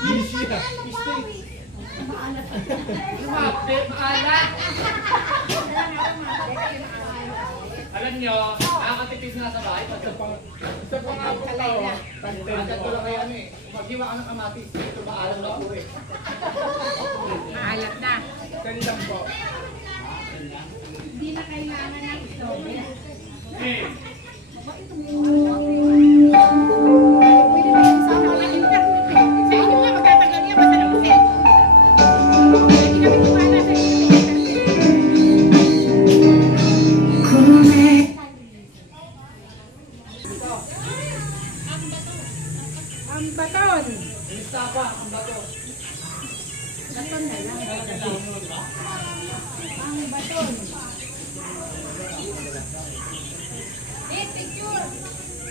Easy na. Maalat. Alam nyo, nakakatipis na sa bahay. Isa pa nga po tao. Agad ko lang kayo ano eh. Maghiwa ka ng kamatis. Ito maalam na po eh. Maalat na. Kanilang po. Hindi na kailangan ng stove. Eh. Pwede ba yung sana wala internet eh. Sa inyo nga magtatagal niya basta ng set. Hindi kami kumana sa inyo. Ang baton. Lista pa, ang bato. Baton na lang. Ang baton. Eh, picture.